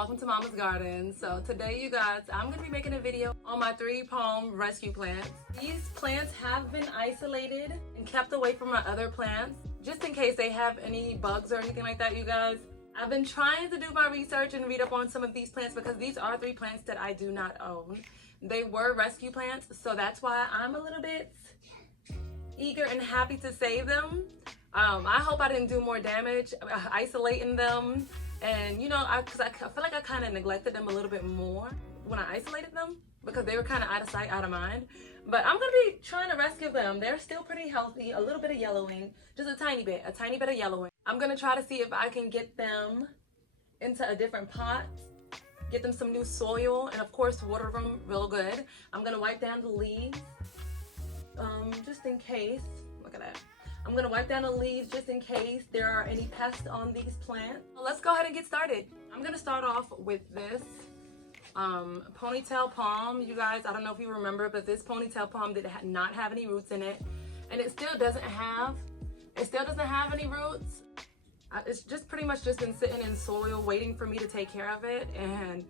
welcome to Mama's Garden. So today, you guys, I'm going to be making a video on my 3 palm rescue plants. These plants have been isolated and kept away from my other plants, just in case they have any bugs or anything like that, you guys. I've been trying to do my research and read up on some of these plants because these are 3 plants that I do not own. They were rescue plants, so that's why I'm a little bit eager and happy to save them. I hope I didn't do more damage isolating them. And you know, because I feel like I kind of neglected them a little bit more when I isolated them because they were kind of out of sight, out of mind. But I'm going to be trying to rescue them. They're still pretty healthy, a little bit of yellowing, just a tiny bit of yellowing. I'm going to try to see if I can get them into a different pot, get them some new soil, and of course water them real good. I'm going to wipe down the leaves just in case. Look at that. I'm going to wipe down the leaves just in case there are any pests on these plants. So let's go ahead and get started. I'm going to start off with this Ponytail palm. You guys, I don't know if you remember, but this Ponytail palm did not have any roots in it. And it still doesn't have any roots. It's just pretty much just been sitting in soil waiting for me to take care of it. And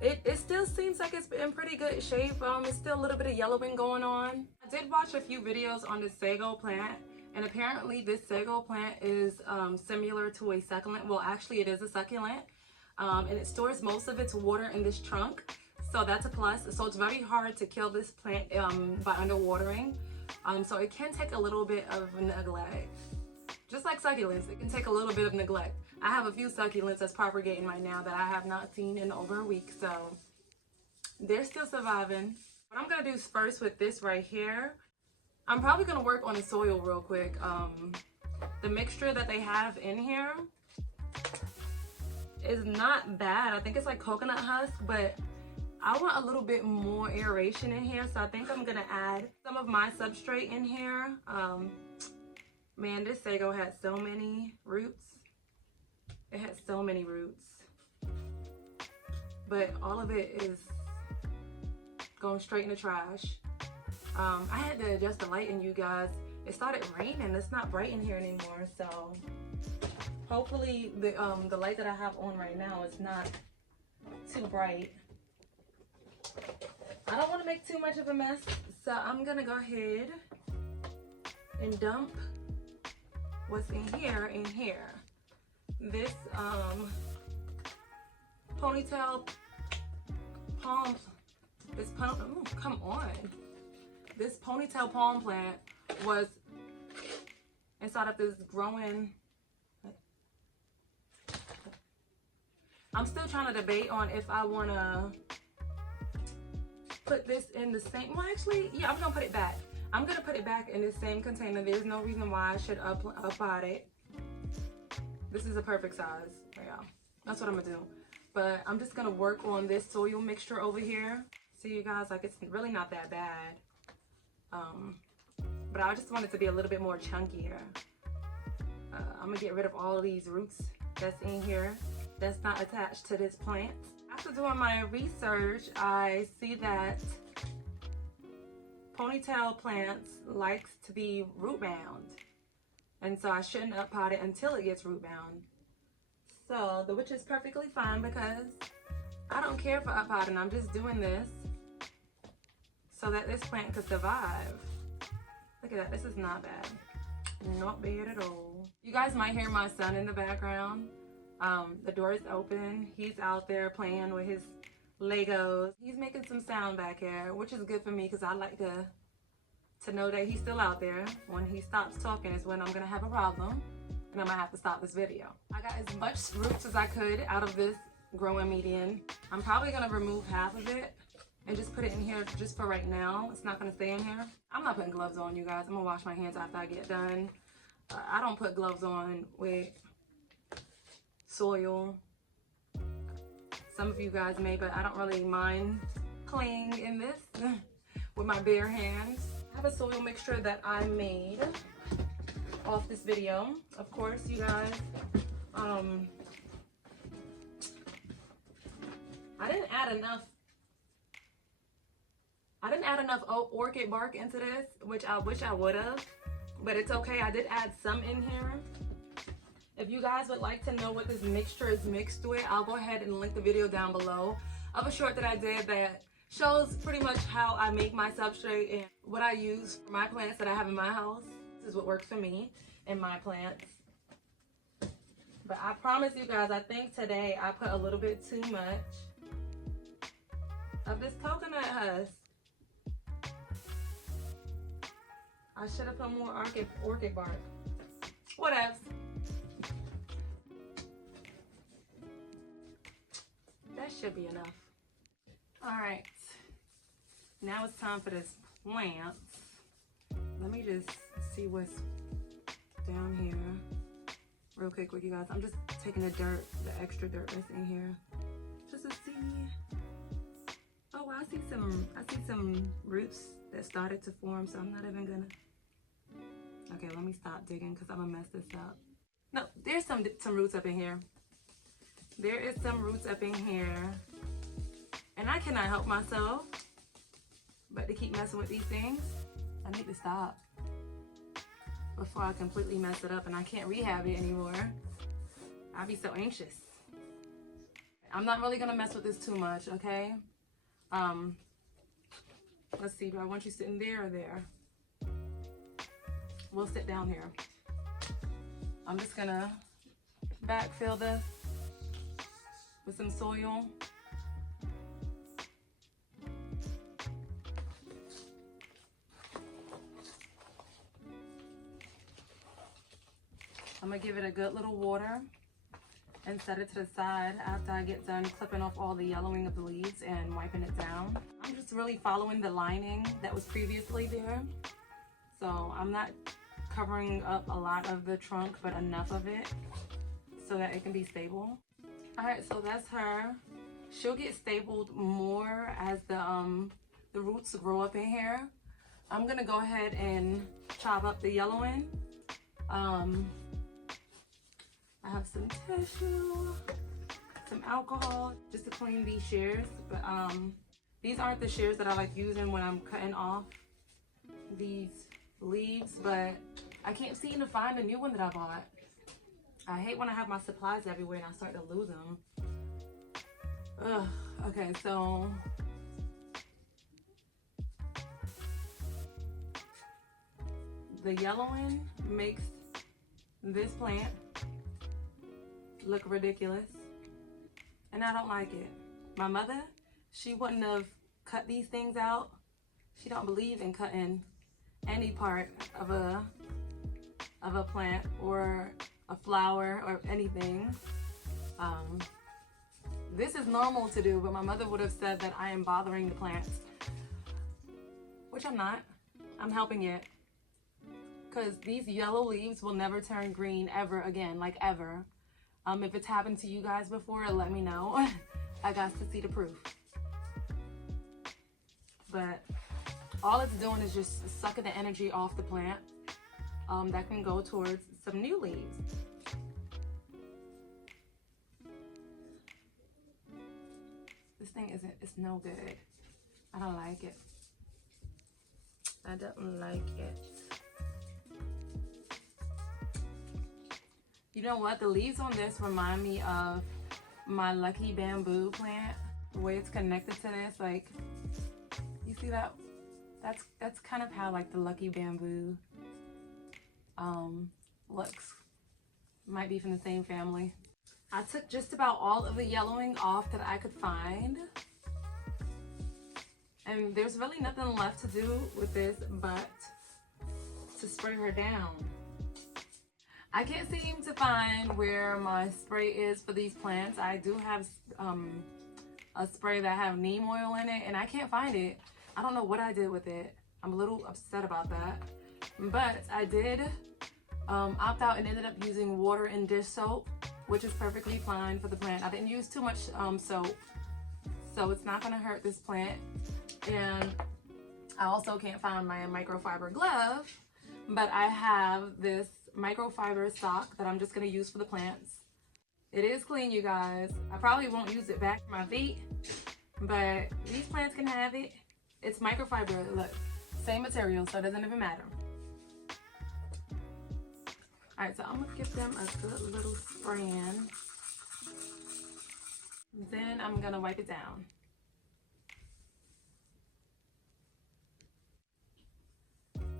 it still seems like it's in pretty good shape. It's still a little bit of yellowing going on. I did watch a few videos on this Sago plant. And apparently this Sago plant is similar to a succulent. Well, actually it is a succulent. And it stores most of its water in this trunk. So that's a plus. So it's very hard to kill this plant by underwatering. So it can take a little bit of neglect. Just like succulents, it can take a little bit of neglect. I have a few succulents that's propagating right now that I have not seen in over a week. So they're still surviving. What I'm going to do first with this right here, I'm probably going to work on the soil real quick. The mixture that they have in here is not bad. I think it's like coconut husk, but I want a little bit more aeration in here. So I think I'm going to add some of my substrate in here. Man, this Sago had so many roots. It had so many roots. But all of it is going straight in the trash. I had to adjust the lighting, you guys. It started raining. It's not bright in here anymore, so hopefully the light that I have on right now is not too bright. I don't want to make too much of a mess, so I'm gonna go ahead and dump what's in here in here. This Ponytail palm. Oh, come on. This Ponytail palm plant was inside of this growing. I'm still trying to debate on if I want to put this in the same. Well, actually, yeah, I'm going to put it back. I'm going to put it back in the same container. There's no reason why I should uppot it. This is a perfect size. Yeah, that's what I'm going to do. But I'm just going to work on this soil mixture over here. See, you guys, like it's really not that bad. But I just want it to be a little bit more chunkier. I'm gonna get rid of all of these roots that's in here that's not attached to this plant. After doing my research, I see that Ponytail plants likes to be root bound, and so I shouldn't uppot it until it gets root bound. So, which is perfectly fine because I don't care for uppotting. I'm just doing this so that this plant could survive. Look at that, this is not bad. Not bad at all. You guys might hear my son in the background. The door is open. He's out there playing with his Legos. He's making some sound back here, which is good for me because I like to know that he's still out there. When he stops talking is when I'm gonna have a problem and I'm gonna have to stop this video. I got as much roots as I could out of this growing medium. I'm probably gonna remove half of it and just put it in here just for right now. It's not gonna stay in here. I'm not putting gloves on, you guys. I'm gonna wash my hands after I get done. I don't put gloves on with soil. Some of you guys may, but I don't really mind playing in this with my bare hands. I have a soil mixture that I made off this video. Of course, you guys, I didn't add enough orchid bark into this, which I wish I would have, but it's okay. I did add some in here. If you guys would like to know what this mixture is mixed with, I'll go ahead and link the video down below of a short that I did that shows pretty much how I make my substrate and what I use for my plants that I have in my house. This is what works for me and my plants. But I promise you guys, I think today I put a little bit too much of this coconut husk. I should have put more orchid bark. Whatevs. That should be enough. All right, now it's time for this plant. Let me just see what's down here real quick with you guys. I'm just taking the dirt, the extra dirt that's in here, just to see. Oh, I see some roots that started to form, so I'm not even gonna. Okay, let me stop digging because I'm gonna mess this up. No, there's some roots up in here. There is some roots up in here, and I cannot help myself but to keep messing with these things. I need to stop before I completely mess it up and I can't rehab it anymore. I'd be so anxious. I'm not really gonna mess with this too much, okay? Let's see, do I want you sitting there or there? We'll sit down here. I'm just gonna backfill this with some soil. I'm gonna give it a good little water and set it to the side after I get done clipping off all the yellowing of the leaves and wiping it down. I'm just really following the lining that was previously there. So I'm not covering up a lot of the trunk, but enough of it so that it can be stable. All right, so that's her. She'll get stabled more as the roots grow up in here. I'm gonna go ahead and chop up the yellowing. I have some tissue, some alcohol, just to clean these shears. But these aren't the shears that I like using when I'm cutting off these leaves, but I can't seem to find a new one that I bought. I hate when I have my supplies everywhere and I start to lose them. Ugh, okay, so the yellowing makes this plant look ridiculous, and I don't like it. My mother, she wouldn't have cut these things out. She don't believe in cutting any part of a plant or a flower or anything. This is normal to do, but my mother would have said that I am bothering the plants, which I'm not. I'm helping it, because these yellow leaves will never turn green ever again, like ever. If it's happened to you guys before, let me know. I got to see the proof. But all it's doing is just sucking the energy off the plant that can go towards some new leaves. This thing it's no good. I don't like it. I don't like it. You know what? The leaves on this remind me of my lucky bamboo plant. The way it's connected to this, like, you see that? That's kind of how like the lucky bamboo looks. Might be from the same family. I took just about all of the yellowing off that I could find. And there's really nothing left to do with this but to spray her down. I can't seem to find where my spray is for these plants. I do have a spray that have neem oil in it, and I can't find it. I don't know what I did with it. I'm a little upset about that. But I did opt out and ended up using water and dish soap, which is perfectly fine for the plant. I didn't use too much soap, so it's not gonna hurt this plant. And I also can't find my microfiber glove, but I have this microfiber sock that I'm just gonna use for the plants. It is clean, you guys. I probably won't use it back for my feet, but these plants can have it. It's microfiber, look, same material, so it doesn't even matter. All right, so I'm gonna give them a good little spraying. Then I'm gonna wipe it down.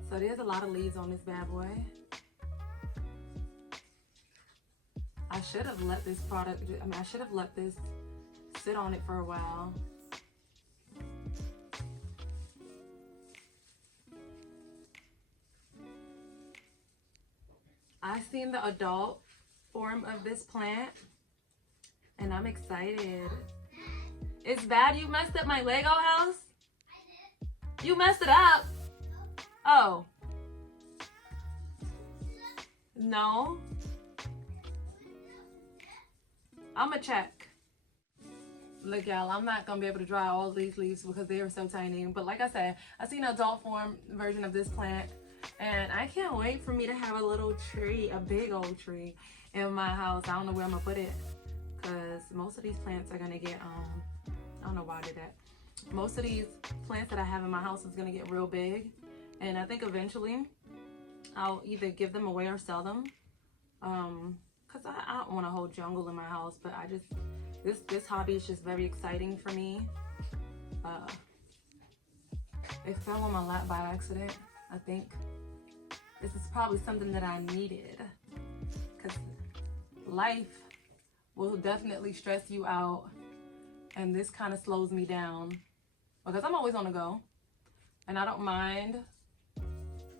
So there's a lot of leaves on this bad boy. I should have let this I should have let this sit on it for a while. I've seen the adult form of this plant and I'm excited. It's bad you messed up my Lego house? I did. You messed it up? Oh. No. I'ma check. Look, y'all, I'm not gonna be able to dry all these leaves because they are so tiny. But like I said, I've seen an adult form version of this plant and I can't wait for me to have a little tree, a big old tree in my house. I don't know where I'm gonna put it because most of these plants are gonna get, I don't know why I did that. Most of these plants that I have in my house is gonna get real big. And I think eventually I'll either give them away or sell them. Cause I don't want a whole jungle in my house, but I just, this hobby is just very exciting for me. It fell on my lap by accident. I think this is probably something that I needed, cause life will definitely stress you out, and this kind of slows me down because I'm always on the go, and I don't mind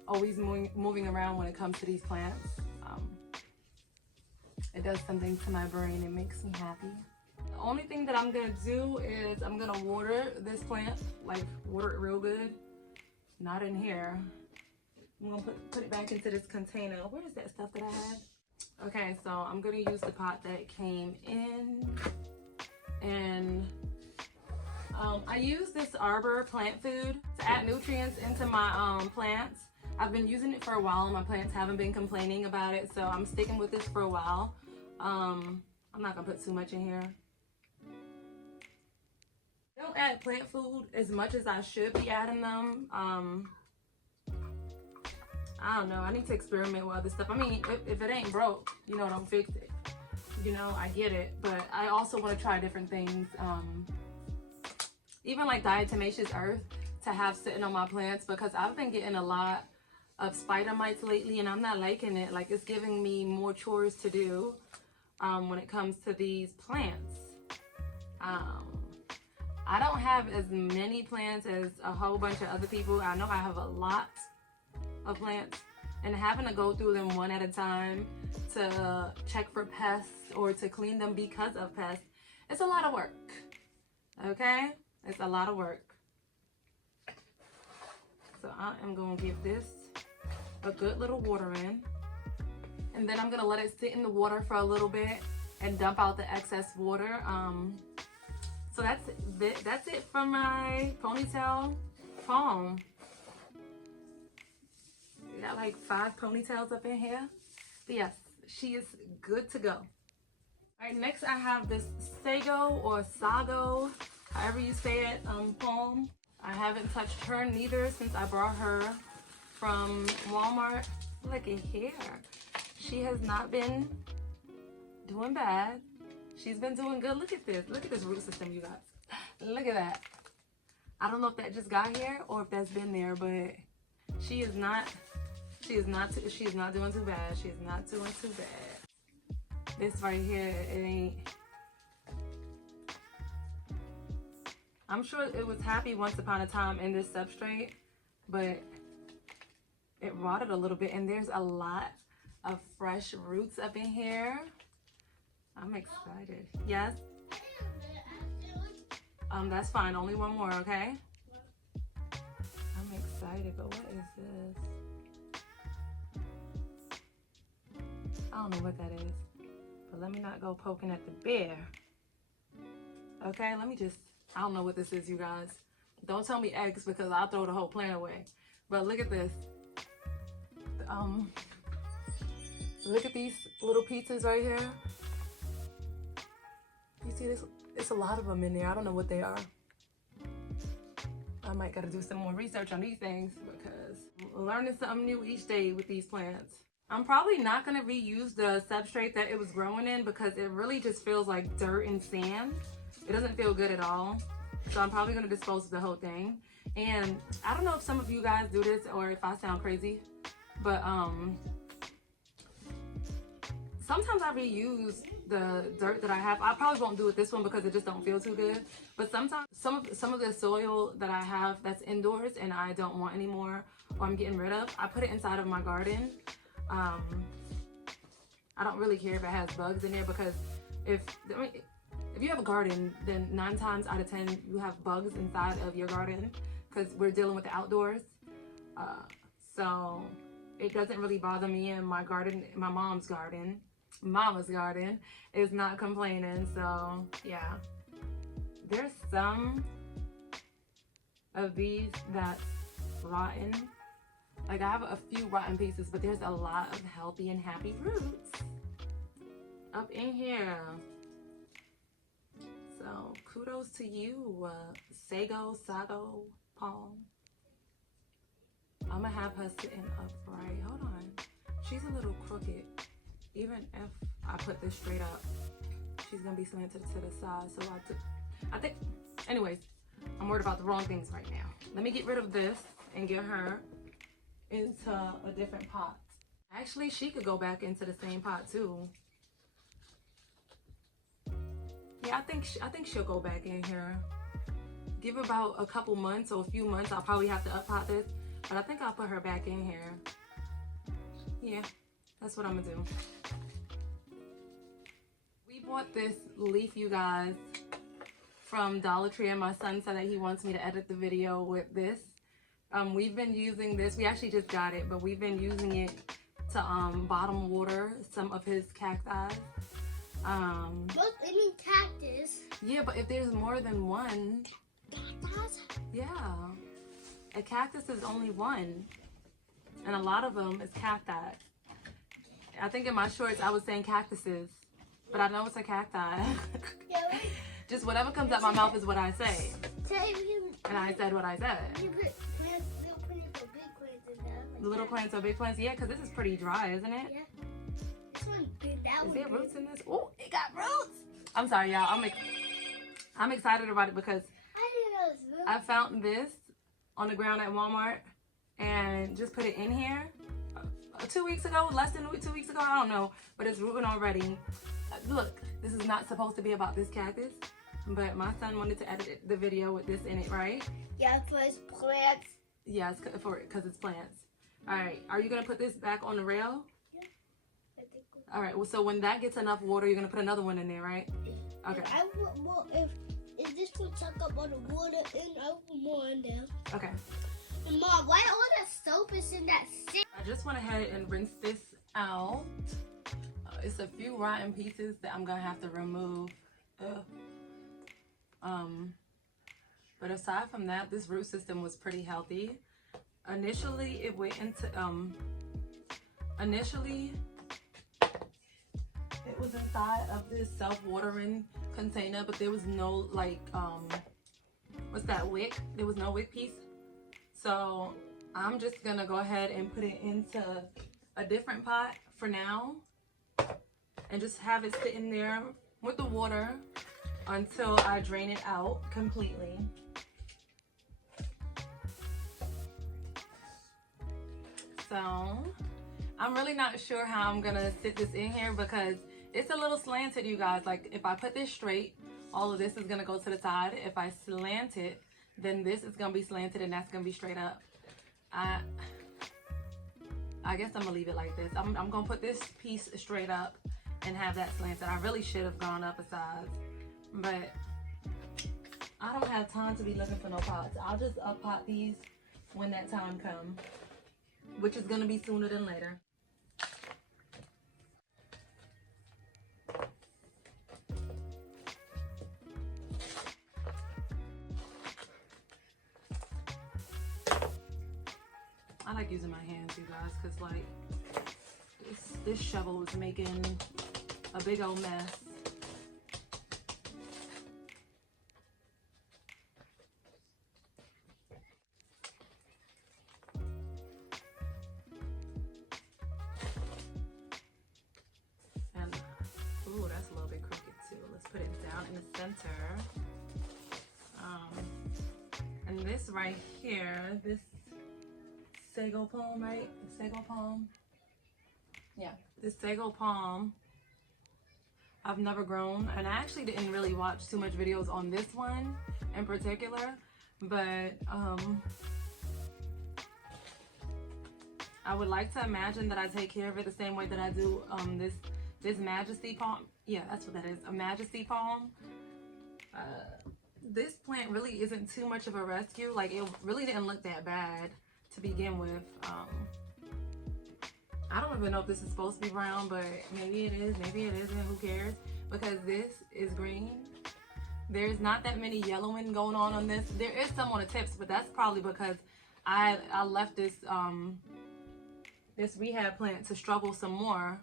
always moving around when it comes to these plants. It does something to my brain. It makes me happy. The only thing that I'm gonna do is I'm gonna water this plant, like water it real good. Not in here. I'm gonna put it back into this container. Where is that stuff that I had? Okay, so I'm gonna use the pot that came in, and I use this Arbor plant food to add nutrients into my plants. I've been using it for a while and my plants haven't been complaining about it, so I'm sticking with this for a while. I'm not gonna put too much in here. I don't add plant food as much as I should be adding them. I don't know, I need to experiment with other stuff. I mean, if it ain't broke, you know, don't fix it. You know, I get it, but I also want to try different things. Even like diatomaceous earth to have sitting on my plants, because I've been getting a lot of spider mites lately and I'm not liking it. Like, it's giving me more chores to do when it comes to these plants. I don't have as many plants as a whole bunch of other people. I know I have a lot of plants, and having to go through them one at a time to check for pests or to clean them because of pests, it's a lot of work. Okay? It's a lot of work. So I am going to give this a good little water in, and then I'm going to let it sit in the water for a little bit and dump out the excess water. So that's it for my Ponytail palm. We got like 5 ponytails up in here. But yes, she is good to go. All right, next I have this Sago or Sago, however you say it, palm. I haven't touched her neither since I brought her from Walmart. Look at here. She has not been doing bad. She's been doing good. Look at this. Look at this root system, you guys. Look at that. I don't know if that just got here or if that's been there, but she is not doing too bad. She is not doing too bad. This right here, it ain't. I'm sure it was happy once upon a time in this substrate, but it rotted a little bit, and there's a lot of fresh roots up in here. I'm excited. Yes? That's fine. Only one more, okay? I'm excited, but what is this? I don't know what that is, but let me not go poking at the bear. Okay, let me just, I don't know what this is, you guys. Don't tell me eggs because I'll throw the whole plant away. But look at this. Look at these little pizzas right here. You see this? It's a lot of them in there. I don't know what they are. I might gotta do some more research on these things because I'm learning something new each day with these plants. I'm probably not going to reuse the substrate that it was growing in because it really just feels like dirt and sand. It doesn't feel good at all. So I'm probably going to dispose of the whole thing. And I don't know if some of you guys do this or if I sound crazy, but sometimes I reuse the dirt that I have. I probably won't do it this one because it just don't feel too good. But sometimes some of the soil that I have that's indoors and I don't want anymore or I'm getting rid of, I put it inside of my garden. I don't really care if it has bugs in there because if you have a garden, then 9 times out of 10 you have bugs inside of your garden because we're dealing with the outdoors. So it doesn't really bother me, and my garden, my mama's garden is not complaining. So yeah, there's some of these that's rotten. Like I have a few rotten pieces, but there's a lot of healthy and happy roots up in here. So kudos to you, Sago palm. I'm gonna have her sitting upright. Hold on, she's a little crooked. Even if I put this straight up, she's gonna be slanted to the side. So I think, anyways, I'm worried about the wrong things right now. Let me get rid of this and get her into a different pot. Actually, she could go back into the same pot too. Yeah, I think she'll go back in here. Give about a couple months or a few months. I'll probably have to up pot this, but I think I'll put her back in here. Yeah, that's what I'm gonna do. We bought this leaf, you guys, from Dollar Tree, and my son said that he wants me to edit the video with this. We've been using this. We actually just got it, but we've been using it to bottom water some of his cacti. What? I mean cactus. Yeah, but if there's more than one. Cactus? Yeah. A cactus is only one. And a lot of them is cacti. I think in my shorts I was saying cactuses. But I know it's a cacti. Yeah, right. Just whatever comes out my mouth is what I say. And I said what I said. You put plants, little plants or big plants in there. Like Little plants or big plants? Yeah, because this is pretty dry, isn't it? Yeah. This one big, that Is one there big. roots in this? Oh, it got roots. I'm sorry, y'all. I'm excited about it because I didn't know it was roots. I found this on the ground at Walmart and just put it in here 2 weeks ago, less than 2 weeks ago, I don't know, but it's rooting already. Look, this is not supposed to be about this cactus, but my son wanted to edit the video with this in it, right? Yeah, for his plants. Yes, because it's plants. All right, are you gonna put this back on the rail? Yeah. I think All right, well, so when that gets enough water, you're gonna put another one in there, right? Okay. I want more. If this will suck up all the water in, I want more in there. Okay. And Mom, why all that soap is in that sink? I just went ahead and rinsed this out. It's a few rotten pieces that I'm gonna have to remove. But aside from that, this root system was pretty healthy. Initially, it went into it was inside of this self-watering container, but there was no like what's that, wick? There was no wick piece. So I'm just gonna go ahead and put it into a different pot for now and just have it sitting there with the water until I drain it out completely. So I'm really not sure how I'm gonna sit this in here because it's a little slanted, you guys. Like if I put this straight, all of this is gonna go to the side. If I slant it, then this is gonna be slanted and that's gonna be straight up. I guess I'm gonna leave it like this. I'm gonna put this piece straight up and have that slanted. I really should have gone up a size, but I don't have time to be looking for no pots. I'll just up pot these when that time comes, which is gonna be sooner than later. I like using my hands, you guys, because like this shovel is making a big old mess. center. And this right here, this Sago palm, right? The Sago palm. Yeah, this Sago palm I've never grown, and I actually didn't really watch too much videos on this one in particular, but I would like to imagine that I take care of it the same way that I do this Majesty palm. Yeah, that's what that is, a Majesty palm. This plant really isn't too much of a rescue. Like, it really didn't look that bad to begin with. I don't even know if this is supposed to be brown, but maybe it is, maybe it isn't, who cares? Because this is green. There's not that many yellowing going on this. There is some on the tips, but that's probably because I left this this rehab plant to struggle some more,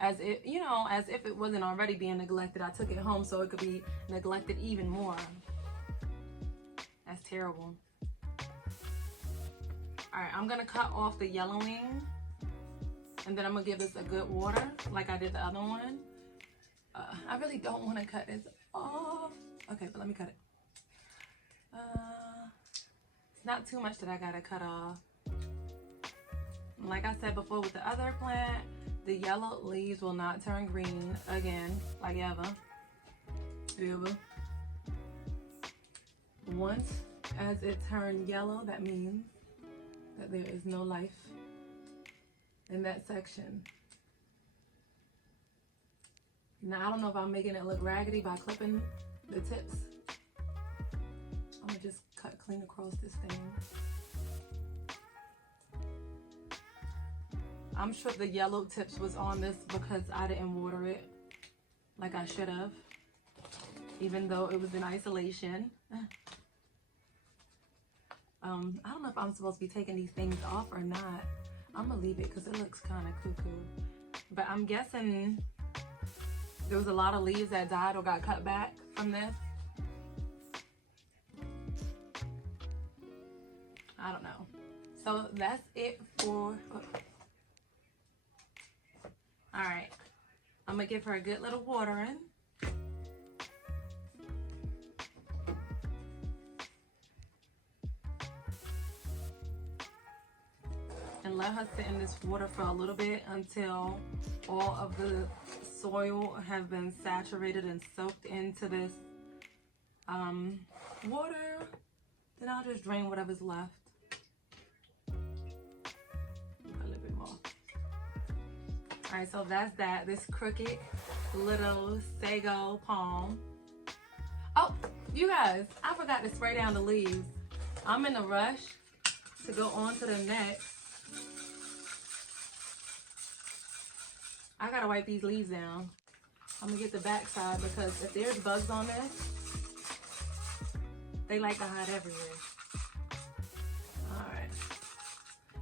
as if, you know, as if it wasn't already being neglected. I took it home so it could be neglected even more. That's terrible. All right, I'm gonna cut off the yellowing, and then I'm gonna give this a good water like I did the other one. I really don't want to cut this off. Okay, but let me cut it. It's not too much that I gotta cut off. Like I said before with the other plant, the yellow leaves will not turn green again, like ever. Once as it turned yellow, that means that there is no life in that section. Now, I don't know if I'm making it look raggedy by clipping the tips. I'm gonna just cut clean across this thing. I'm sure the yellow tips was on this because I didn't water it like I should have, even though it was in isolation. I don't know if I'm supposed to be taking these things off or not. I'm gonna leave it because it looks kind of cuckoo. But I'm guessing there was a lot of leaves that died or got cut back from this. I don't know. So that's it for... Alright. I'm gonna give her a good little watering. And let her sit in this water for a little bit until all of the soil have been saturated and soaked into this water. Then I'll just drain whatever's left. A little bit more. Alright, so that's that. This crooked little Sago palm. Oh, you guys, I forgot to spray down the leaves. I'm in a rush to go on to the next. I gotta wipe these leaves down. I'm gonna get the back side because if there's bugs on this, they like to hide everywhere. Alright.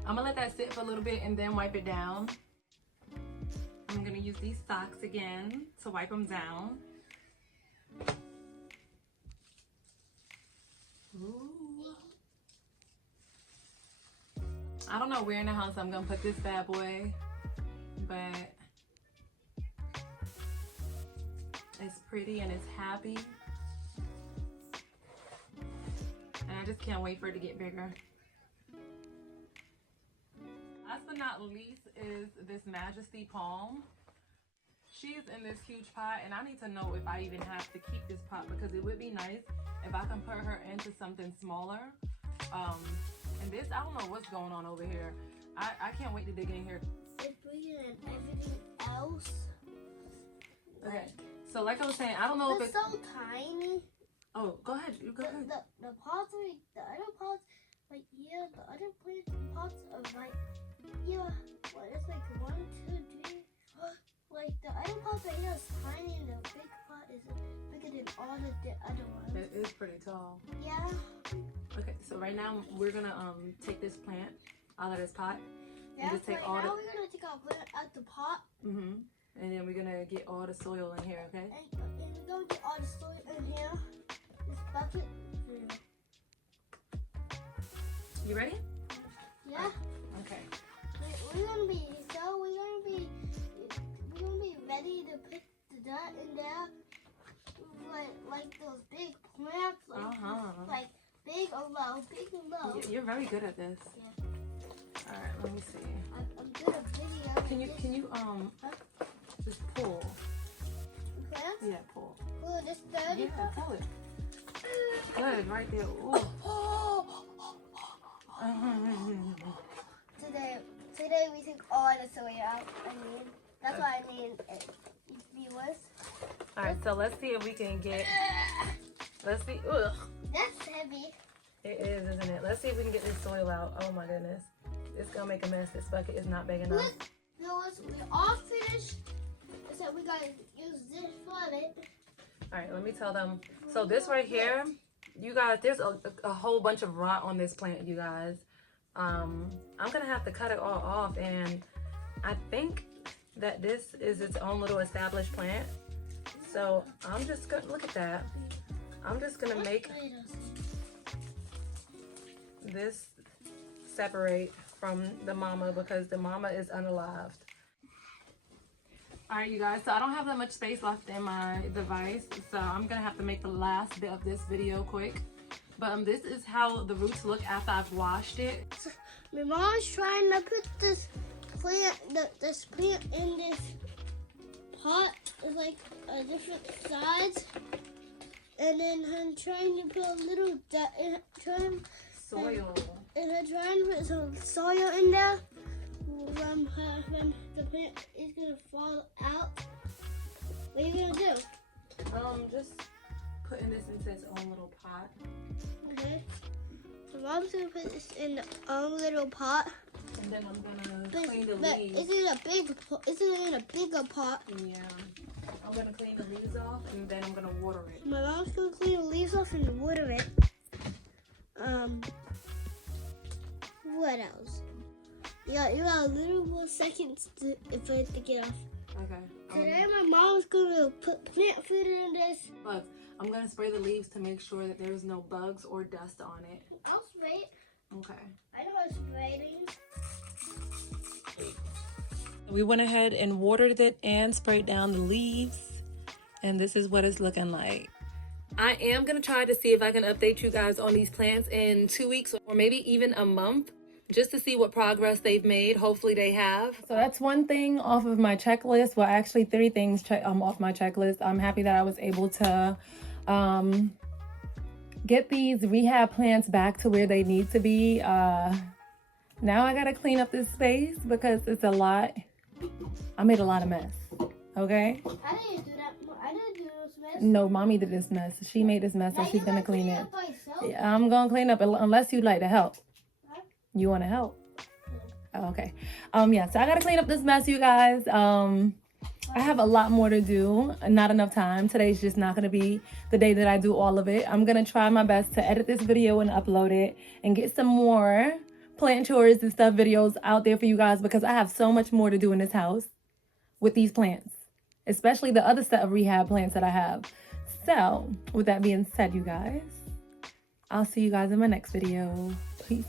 I'm gonna let that sit for a little bit and then wipe it down. I'm gonna use these socks again to wipe them down. Ooh. I don't know where in the house I'm gonna put this bad boy, but it's pretty and it's happy. And I just can't wait for it to get bigger. Last but not least is this Majesty palm. She's in this huge pot, and I need to know if I even have to keep this pot, because it would be nice if I can put her into something smaller. And this, I don't know what's going on over here. I can't wait to dig in here. It's bigger than everything else. Okay, so like I was saying, I don't know if it's so tiny. Oh, go ahead. You go ahead. The pots are the other pots right here. The other pots are right here. Well, it's like 1, 2, 3. Like the other pot right here is tiny, and the big pot is bigger than all the other ones. It is pretty tall. Yeah. Okay, so right now we're gonna take this plant out of this pot. Yeah. And just take right now we're gonna take our plant out the pot. And then we're gonna get all the soil in here, okay? And we're gonna get all the soil in here. This bucket. You ready? Yeah. Okay. We're gonna be ready to put the dirt in there, like the You're very good at this. Yeah. All right, let me see. I'm good at video. Can you just pull? Plants? Yeah, pull. Pull this third? Yeah, pull it. Good, right there. Ooh. Today we took all the soy out. That's why I mean viewers. All right, so let's see if we can get. Let's see. Ugh. That's heavy. It is, isn't it? Let's see if we can get this soil out. Oh my goodness, it's gonna make a mess. This bucket is not big enough. Once we all finished, so we gotta use this for it. All right, let me tell them. So this right here, you guys, there's a whole bunch of rot on this plant, you guys. I'm gonna have to cut it all off, and I think that this is its own little established plant. So I'm just gonna look at that. I'm just gonna make this separate from the mama because the mama is unalived. All right, you guys, so I don't have that much space left in my device, so I'm gonna have to make the last bit of this video quick. But this is how the roots look after I've washed it. My mom's trying to put this plant in this pot. It's like a different size. And then I'm trying to put a little Soil. And I'm trying to put some soil in there. When the plant is gonna fall out. What are you gonna do? Just putting this into its own little pot. Okay. My mom's gonna put this in the own little pot. And then I'm gonna clean the leaves. It's in a bigger pot. Yeah. I'm gonna clean the leaves off and then I'm gonna water it. My mom's gonna clean the leaves off and water it. What else? Yeah, you got a little more seconds for it to get off. Okay. Today my mom's gonna put plant food in this. Look, I'm gonna spray the leaves to make sure that there's no bugs or dust on it. I'll spray it. Okay. I know how to spray things. We went ahead and watered it and sprayed down the leaves. And this is what it's looking like. I am gonna try to see if I can update you guys on these plants in 2 weeks or maybe even a month, just to see what progress they've made. Hopefully they have. So that's one thing off of my checklist. Well, actually 3 things off my checklist. I'm happy that I was able to get these rehab plants back to where they need to be. Now I gotta clean up this space because it's a lot. I made a lot of mess. Okay? I didn't do that. I didn't do this mess. No, mommy did this mess. She made this mess, so she's gonna clean it. Yeah, I'm gonna clean up unless you'd like to help. You want to help? Oh, okay. Yeah, so I gotta clean up this mess, you guys. I have a lot more to do. Not enough time. Today's just not gonna be the day that I do all of it. I'm gonna try my best to edit this video and upload it and get some more plant chores and stuff videos out there for you guys because I have so much more to do in this house with these plants, especially the other set of rehab plants that I have. So with that being said, you guys, I'll see you guys in my next video. Peace.